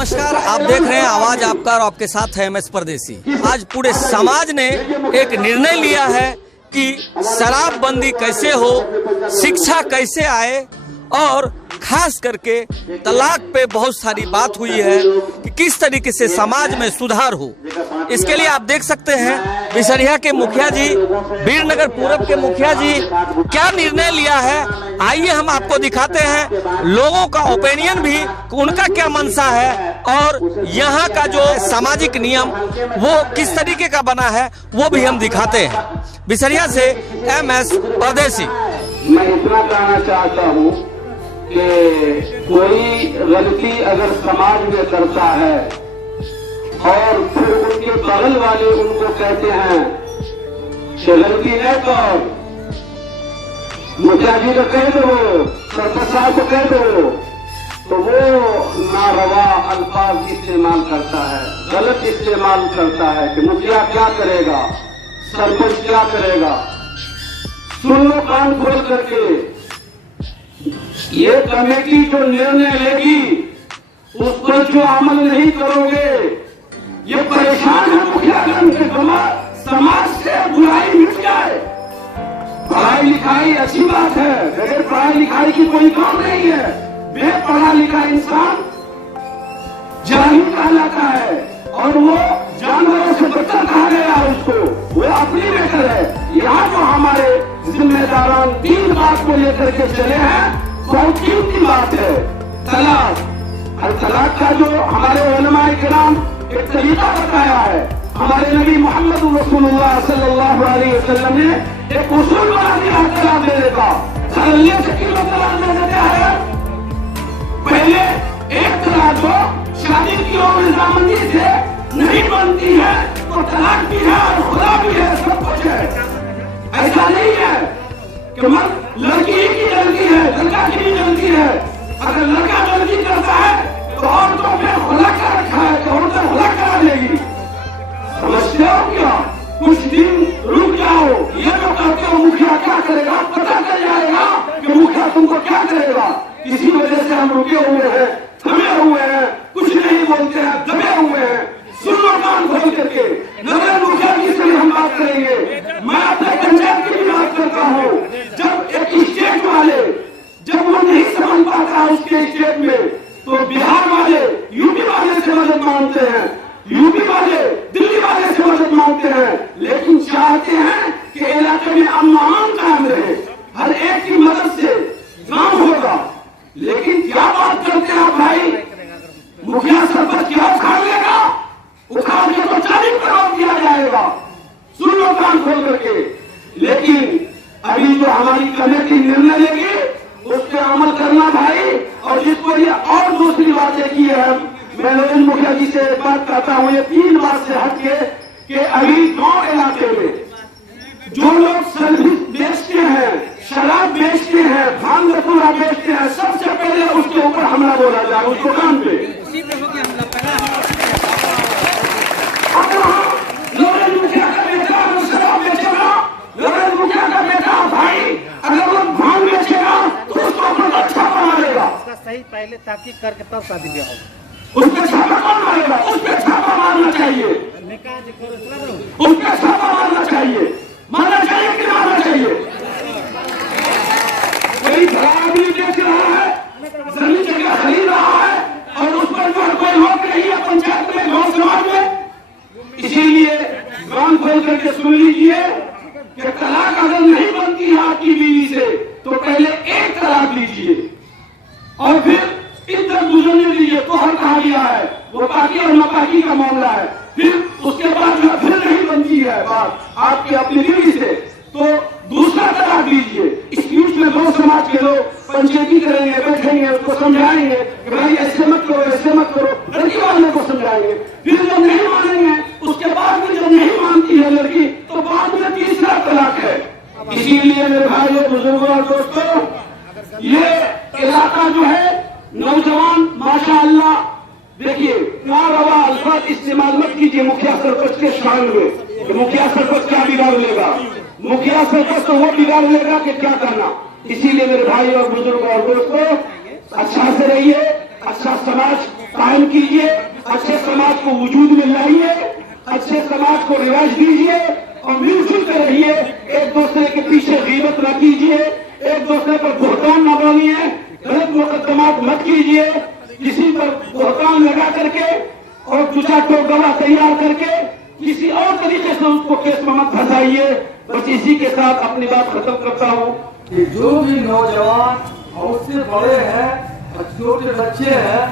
नमस्कार, आप देख रहे हैं आवाज आपका और आपके साथ है MS परदेसी। आज पूरे समाज ने एक निर्णय लिया है कि शराबबंदी कैसे हो, शिक्षा कैसे आए और खास करके तलाक पे बहुत सारी बात हुई है कि किस तरीके से समाज में सुधार हो। इसके लिए आप देख सकते हैं बिसरिया के मुखिया जी, वीरनगर पूरब के मुखिया जी क्या निर्णय लिया है। आइए हम आपको दिखाते हैं लोगों का ओपिनियन भी, उनका क्या मंशा है और यहाँ का जो सामाजिक नियम वो किस तरीके का बना है वो भी हम दिखाते हैं। बिसरिया से MS परदेसी। मैं इतना कहना चाहता हूँ कि कोई गलती अगर समाज में करता है और फिर उनके बगल वाले उनको कहते हैं कि गलती न कर, मुखिया जी को कह दो, सरपंच साहब को कह दो, तो वो नारवा अल्फाज इस्तेमाल करता है, गलत इस्तेमाल करता है कि मुखिया क्या करेगा, सरपंच क्या करेगा। सुन लो कान खोल करके, ये कमेटी जो निर्णय लेगी उस पर जो अमल नहीं करोगे, ये परेशान है मुखियागण के समाज से बुराई मिट जाए। पढ़ाई लिखाई अच्छी बात है, बगैर पढ़ाई लिखाई की कोई काम नहीं है। बेपढ़ा लिखा इंसान जाहिल कहलाता है और वो जानवरों से बदतर कहा गया है उसको, वो अपनी बेहतर है। यहाँ जो हमारे जिम्मेदारान 3 बात को लेकर के चले हैं, बहुत कीमती बात है तलाक। और तलाक का जो हमारे उलमाए किराम एक तरीका बताया है, हमारे नबी मोहम्मद रसूलुल्लाह सल्लल्लाहु अलैहि वसल्लम ने एक उसूल बना दिया तलाक देने का। सरलियत से क्यों तलाक देने का है? पहले एक तलाक को शादी की और रजामंदी से नहीं बनती है तो तलाक भी है और खुदा भी है, सब कुछ है। ऐसा नहीं है कि लड़की की गलती है, लड़का की भी गलती है। अगर लड़का गलती करता है तो औरतों पे खुला कर रखा है तो औरतें खुला करा लेगी। समझते हो क्या? कुछ दिन रुक जाओ, ये जो करते हो मुखिया क्या करेगा पता चल जाएगा कि मुखिया तुमको क्या करेगा। इसी वजह से हम रुके हुए हैं, थमे हुए हैं, कुछ नहीं बोलते हैं, दबे हुए हैं। सुन लो कान खोल करके, नगर मुखिया जी से हम बात करेंगे। मैं अपने पंचायत की भी बात करता हूँ। जब एक स्टेट वाले जब वो नहीं समझ पाता उसके स्टेट में तो बिहार वाले यूपी वाले से मदद मांगते हैं, यूपी वाले दिल्ली वाले से मदद मांगते हैं, लेकिन चाहते हैं कि इलाके में अमन कायम रहे, हर एक की मदद से काम होगा। लेकिन क्या बात करते हैं भाई, मुखिया सरपंच क्या उखाड़ लेगा, उखाड़ के तो 40 करोड़ दिया जाएगा। सुन लो कान खोल करके। लेकिन अभी जो हमारी कमेटी निर्णय लेगी उस पर अमल करना भाई। और जिसको ये और दूसरी बातें की है, मैं नरेंद्र मुखिया जी से एक बात कहता हूँ, ये 3 बात से हट के कि अभी गांव इलाके में जो लोग सर्विस बेचते हैं, शराब बेचते हैं, भांग धतूरा बेचते हैं, सबसे पहले उसके ऊपर हमला बोला जाए, उस दुकान पे। नरेंद्र मुखिया का बेटा शराब बेचेगा, नरेंद्र मुखिया का बेटा भाई अगर वो भांग बेचेगा तो उसको अपना छापा मारेगा। उसका सही पहले ताकीद करके तब शादी ब्याह होगा। उस पर छापा कौन मारेगा? उस पर छापा मारना चाहिए, उस पर छापा मारना चाहिए। मारना चाहिए कि मारना चाहिए? कोई शराब भी बेच रहा है, जमीन जगह खरीद रहा है और उस पर जो कोई रोक नहीं है पंचायत में, गांव समाज में। इसीलिए कान खोल करके सुन लीजिए कि तलाक अगर नहीं बनती है आपकी बीवी से तो पहले एक तलाक लीजिए और फिर इज्जत गुजरने दीजिए। तो हर कहा गया है वो पाकी और नापाकी का मामला है। फिर उसके बाद जो फिर नहीं बनती है बात आपकी अपनी बीवी से तो दूसरा तलाक लीजिए। इस बीच में गांव समाज के लोग पंचायती करेंगे, बैठेंगे, उसको समझाएंगे कि भाई ऐसे मत करो, ऐसे मत करो, लड़की वाले को समझाएंगे। फिर जब नहीं मानेंगे उसके बाद में जब नहीं मानती है लड़की तो बाद में तीसरा तलाक है। इसीलिए मेरे भाइयों, बुजुर्गों और दोस्तों, ये इलाका जो है नौजवान माशाअल्लाह, देखिए नारवा अल्फाज इस्तेमाल मत कीजिए मुखिया सरपंच के शान में। मुखिया सरपंच क्या बिगाड़ लेगा? मुखिया सरपंच तो वो बिगाड़ लेगा कि क्या करना। इसीलिए मेरे भाई और बुजुर्ग और दोस्तों, अच्छा से रहिए, अच्छा समाज कायम कीजिए, अच्छे समाज को वजूद में लाइए, अच्छे समाज को रिवाज दीजिए और मिलजुल कर रहिए। एक दूसरे के पीछे गीबत न कीजिए, एक दूसरे पर बुहतान न बनिए, गलत मुकदमात मत कीजिए, किसी पर बुहतान लगा करके और जुचाटो गवाह तैयार करके किसी और तरीके से उसको केस में मत फंसाइए। बस इसी के साथ अपनी बात खत्म करता हूँ कि जो भी नौजवान और उससे बड़े हैं और छोटे बच्चे हैं,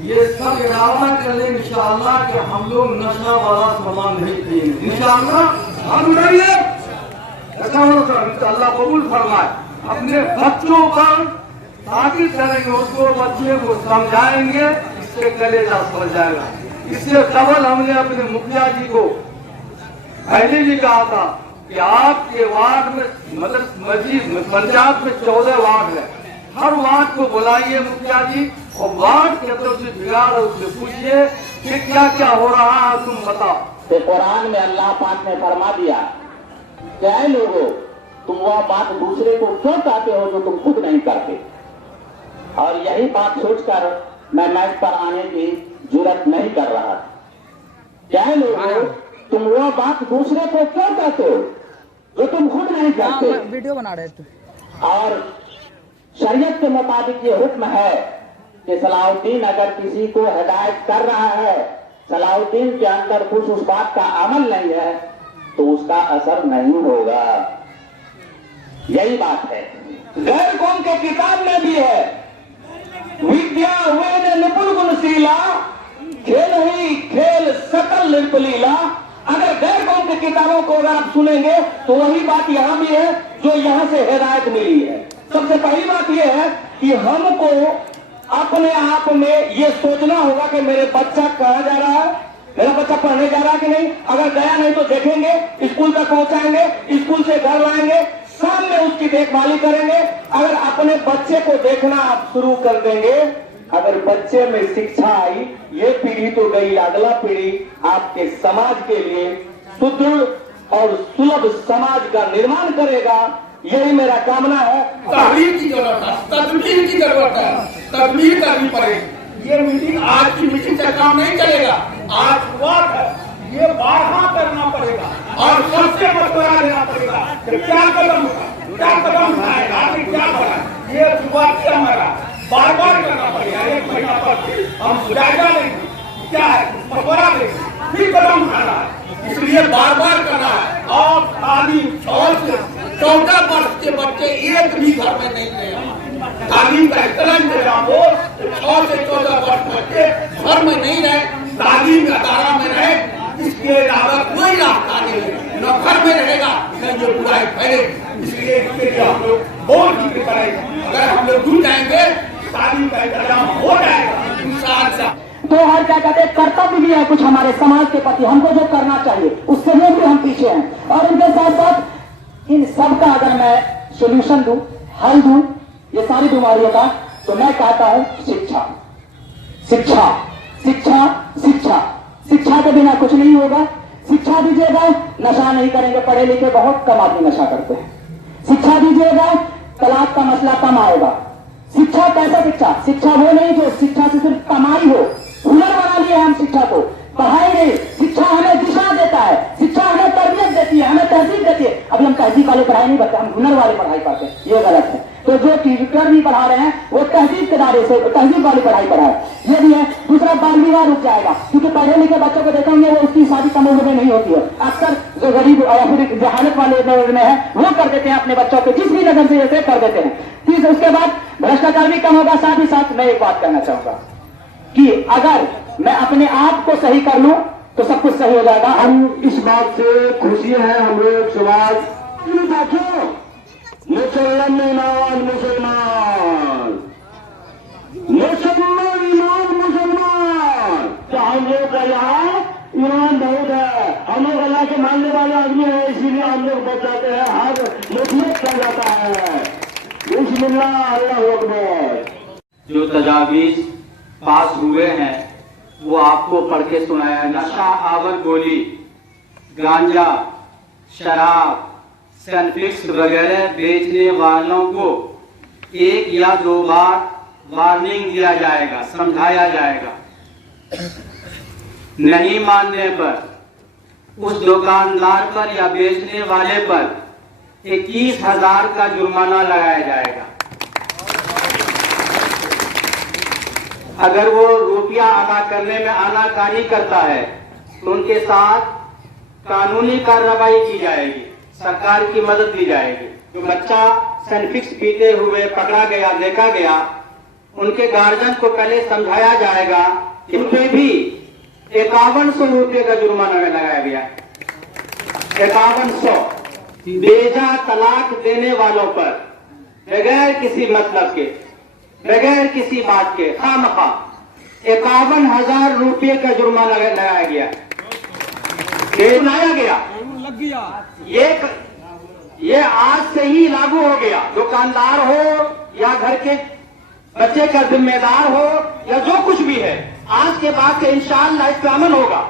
ये सब इरादा कर लें इंशाअल्लाह कि हम लोग नशा वाला सामान नहीं पिएंगे इंशाअल्लाह। हम नहीं ऐसा हो सर, अल्लाह कबूल फरमाए। अपने बच्चों पर ताकीद करेंगे, उसको बच्चे को समझाएंगे, इससे कलेजा समझ जाएगा। इससे कबल हमने अपने मुखिया जी को पहले भी कहा था कि आपके वार्ड में मतलब मस्जिद पंचायत में 14 वार्ड है, हर वार्ड को बुलाइए मुखिया जी और वार्ड के तरफ से बिगाड़ उससे पूछिए कि क्या क्या हो रहा है, तुम बताओ। तो कुरान में अल्लाह पाक ने फरमा दिया, क्या लोगों तुम वह बात दूसरे को क्यों कहते हो जो तुम खुद नहीं करते। और यही बात सोचकर मैं मैच पर आने की जुर्रत नहीं कर रहा। क्या लोगों तुम वह बात दूसरे को क्यों कहते हो जो तुम खुद नहीं करते। वीडियो बना रहे थे। और शरीयत के मुताबिक ये हुक्म है कि सलाहुद्दीन अगर किसी को हिदायत कर रहा है, सलाहुद्दीन के अंदर कुछ उस बात का अमल नहीं है तो उसका असर नहीं होगा। यही बात है। गैर कौम के किताब में भी है, विद्या वेद निपुण गुणशीला, खेल ही खेल सकल निर्पलीला। अगर गैर कौम की किताबों को अगर आप सुनेंगे तो वही बात यहाँ भी है जो यहाँ से हिदायत मिली है। सबसे पहली बात यह है कि हमको अपने आप में ये सोचना होगा कि मेरे बच्चा कहाँ जा रहा है, मेरा बच्चा पढ़ने जा रहा है कि नहीं। अगर गया नहीं तो देखेंगे, स्कूल तक पहुंचाएंगे, स्कूल से घर लाएंगे, शाम में उसकी देखभाली करेंगे। अगर अपने बच्चे को देखना आप शुरू कर देंगे, अगर बच्चे में शिक्षा आई, ये पीढ़ी तो गई, अगला पीढ़ी आपके समाज के लिए सुदृढ़ और सुलभ समाज का निर्माण करेगा। यही मेरा कामना है। तहरीर की जरूरत है, तदबीर की जरूरत है, तदबीर करनी पड़ेगी। ये मीटिंग आज की मीटिंग से काम नहीं चलेगा, आज शुरुआत है, ये बारहा करना पड़ेगा और सबसे मशवरा लेना पड़ेगा कि क्या कदम उठाएगा, आगे क्या बढ़ा। ये शुरुआत किया हमारा, बार बार करना पड़ेगा। 1 महीना पर हम जायजा लेंगे, क्या है मशवरा लेंगे, फिर कदम उठाना है, इसलिए बार बार करना है। और तालीम 14 वर्ष के बच्चे एक भी घर में नहीं रहे। तालीम का इतना इंतजाम हो, 6 से 14 वर्ष बच्चे घर में नहीं रहे, तालीम का दायरा में रहे, इसके अलावा कोई रास्ता नहीं है। न घर में रहेगा न ये बुराई फैलेगी। इसलिए इसके लिए हम लोग बहुत ही करेंगे। अगर हम लोग जुट जाएंगे, तालीम का इंतजाम हो जाएगा इंशाअल्लाह। तो हर क्या कहते हैं, कर्तव्य भी है कुछ हमारे समाज के प्रति, हमको जो करना चाहिए उससे भी हम पीछे हैं। और इनके साथ साथ इन सब का अगर मैं सोल्यूशन दूं, हल दूं ये सारी बीमारियों का, तो मैं कहता हूं शिक्षा, शिक्षा, शिक्षा, शिक्षा। शिक्षा के बिना कुछ नहीं होगा। शिक्षा दीजिएगा, नशा नहीं करेंगे। पढ़े लिखे बहुत कम आदमी नशा करते हैं। शिक्षा दीजिएगा, तलाक का मसला कम आएगा। शिक्षा कैसा शिक्षा? शिक्षा वो नहीं जो शिक्षा से सिर्फ कमाई हो, हुनर बना लिया हम शिक्षा को, पढ़ाई नहीं। शिक्षा हमें दिशा देता है, शिक्षा हमें तरबियत देती है, हमें तहजीब देती है। अभी हम तहजीब वाले पढ़ाई नहीं करते, हम हुनर वाले पढ़ाई करते हैं, ये गलत है। तो जो टीचर भी पढ़ा रहे हैं वो तहजीब के दायरे से तहजीब वाली पढ़ाई पढ़ाए, ये भी है। दूसरा, बाल विवाह रुक जाएगा, क्योंकि पढ़े लिखे बच्चों को देखेंगे वो उसकी शादी कम उम्र में नहीं होती है। अक्सर जो गरीब या फिर जहालत वाले में है वो कर देते हैं अपने बच्चों को, जिस भी नजर से ऐसे कर देते हैं। तीसरा, उसके बाद भ्रष्टाचार भी कम होगा। साथ ही साथ मैं एक बात कहना चाहूंगा कि अगर मैं अपने आप को सही कर लूं तो सब कुछ सही हो जाएगा। हम इस बात से खुशी है, हम लोग समाज मुसलमान ईमान मुसलमान, मुसलमान ईमान मुसलमान। तो हम लोग का यहाँ ईमान बहुत है, हम लोग अल्लाह के मानने वाले आदमी हैं, इसीलिए हम लोग बच जाते हैं, हर मुसीबत कर जाता है। बिस्मिल्लाह अल्लाहु अकबर। जो तजावीज पास हुए हैं वो आपको पढ़ के सुनाया। नशा आवर गोली, गांजा, शराब, सेंफिक्स वगैरह बेचने वालों को 1 या 2 बार वार्निंग दिया जाएगा, समझाया जाएगा। नहीं मानने पर उस दुकानदार पर या बेचने वाले पर 21,000 का जुर्माना लगाया जाएगा। अगर वो रुपया अदा करने में आनाकानी करता है तो उनके साथ कानूनी कार्रवाई की जाएगी, सरकार की मदद दी जाएगी। जो बच्चा सेनफिक्स पीते हुए पकड़ा गया, देखा गया, उनके गार्जियन को पहले समझाया जाएगा कि उन्हें भी 5100 रुपये का जुर्माना लगाया गया। 5100 बेजा तलाक देने वालों पर बगैर किसी मतलब के, बगैर किसी बात के खामखा 51,000 रुपये का जुर्माना लगाया गया, सुनाया गया। ये आज से ही लागू हो गया। दुकानदार हो या घर के बच्चे का जिम्मेदार हो या जो कुछ भी है, आज के बाद से इंशाअल्लाह इस पे अमल होगा।